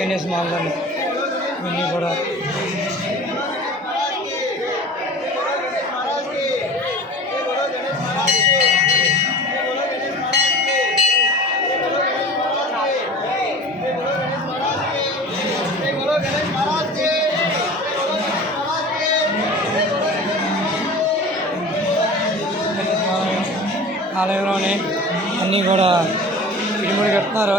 గణేష్ మాలలు ఇవన్నీ కూడా. ఆలయంలోనే అన్నీ కూడా ఇడిముడి కడుతున్నారు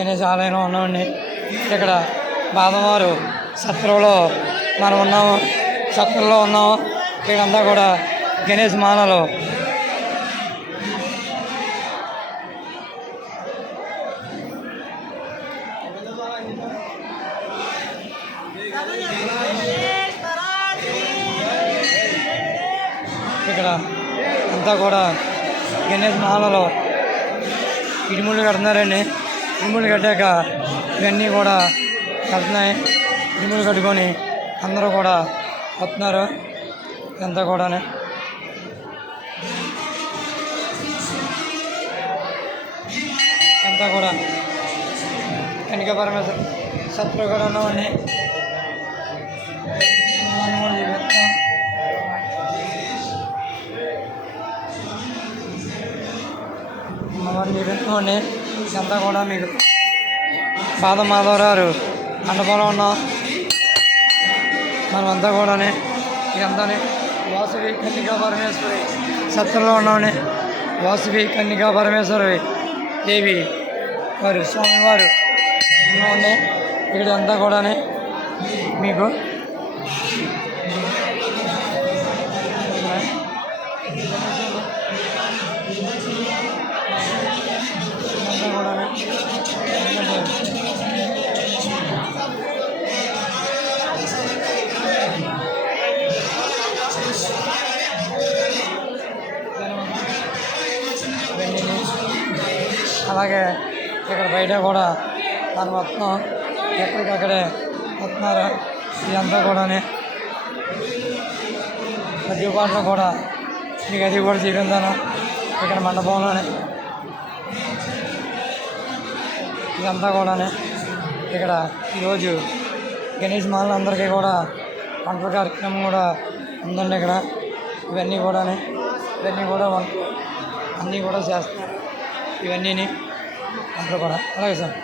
గణేష్ ఆలయంలో ఉన్నామండి ఇక్కడ బాదమారు సత్రంలో మనం ఉన్నాము సత్రంలో ఉన్నాము. ఇక్కడంతా కూడా గణేష్ మాలలు. ఇక్కడ అంతా కూడా గణేష్ మాలలో. ఇడిముళ్ళు కడుతున్నారండి. ఇడిముళ్ళు కట్టాక ఇవన్నీ కూడా కడుతున్నాయి ఇడిముళ్ళు కట్టుకొని అందరూ కూడా వస్తున్నారు. ఇదంతా కూడా అంతా కూడా కనిక పరమేశ్వర శత్రువు కూడా ఉన్నామండి. అమ్మవారిని చూపిస్తామండి. ఇదంతా కూడా మీకు పాద గారు మండపంలో ఉన్నాం మనమంతా కూడా ఇదంతా వాసువి కన్నికా పరమేశ్వరి సత్రంలో ఉన్నామని వాసువి కన్నికా పరమేశ్వరి దేవి వారు స్వామివారు ఉన్నామండి ఇక్కడ అంతా కూడా మీకు అలాగే ఇక్కడ బయట కూడా దాని మొత్తం ఎక్కడికక్కడే వస్తున్నారు. ఇదంతా కూడా మద్యపాటలు కూడా మీకు అది కూడా చూపించాను. ఇక్కడ మండపంలోనే. ఇదంతా కూడా ఇక్కడ ఈరోజు గణేష్ మాల అందరికీ కూడా వంటల కార్యక్రమం కూడా ఉందండి ఇక్కడ. ఇవన్నీ కూడా ఇవన్నీ కూడా అన్నీ కూడా చేస్తారు ఇవన్నీ వంటలు కూడా. అలాగే సార్.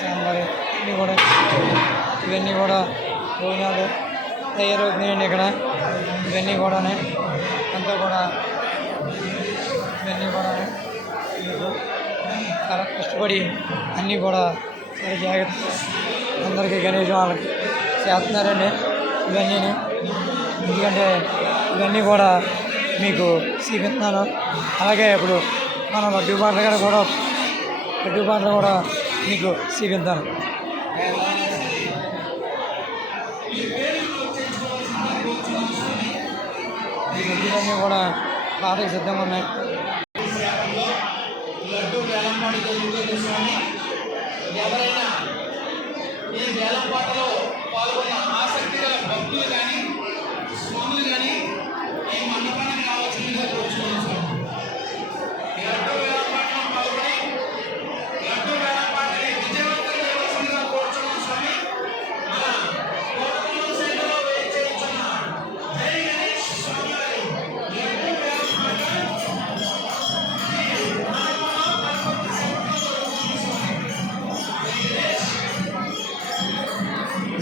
సాంబార్ ఇవన్నీ కూడా ఇవన్నీ కూడా భోజనాలు తయారవుతున్నాయండి ఇక్కడ. ఇవన్నీ కూడా అంతా కూడా ఇవన్నీ కూడా మీకు చాలా కష్టపడి అన్నీ కూడా చాలా జాగ్రత్త. అందరికీ గణేష్ వాళ్ళకి చేస్తున్నారండి ఇవన్నీ. ఎందుకంటే ఇవన్నీ కూడా మీకు చూపిస్తున్నాను. అలాగే ఇప్పుడు మన లడ్డు పాటలు గారు కూడా లడ్డు పాటలు కూడా మీకు చూపిస్తాను. ఈ లడ్డూలన్నీ కూడా పాటకు సిద్ధంగా ఉన్నాయి. వేలంపాట జరుగుతుంది స్వామి ఎవరైనా ఈ వేలంపాటలో పాల్గొన్న ఆసక్తి గల భక్తులు కానీ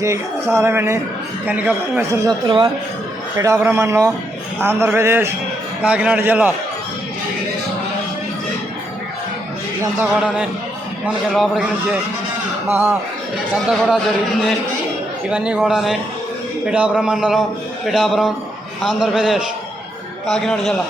జై సాలమణి కనిక పరమేశ్వర శత్రువ పిఠాపురం మండలం ఆంధ్రప్రదేశ్ కాకినాడ జిల్లా. ఇదంతా కూడా మనకి లోపలికి నుంచి మహా ఇదంతా కూడా జరుగుతుంది. ఇవన్నీ కూడా పిఠాపురం మండలం పిఠాపురం ఆంధ్రప్రదేశ్ కాకినాడ జిల్లా.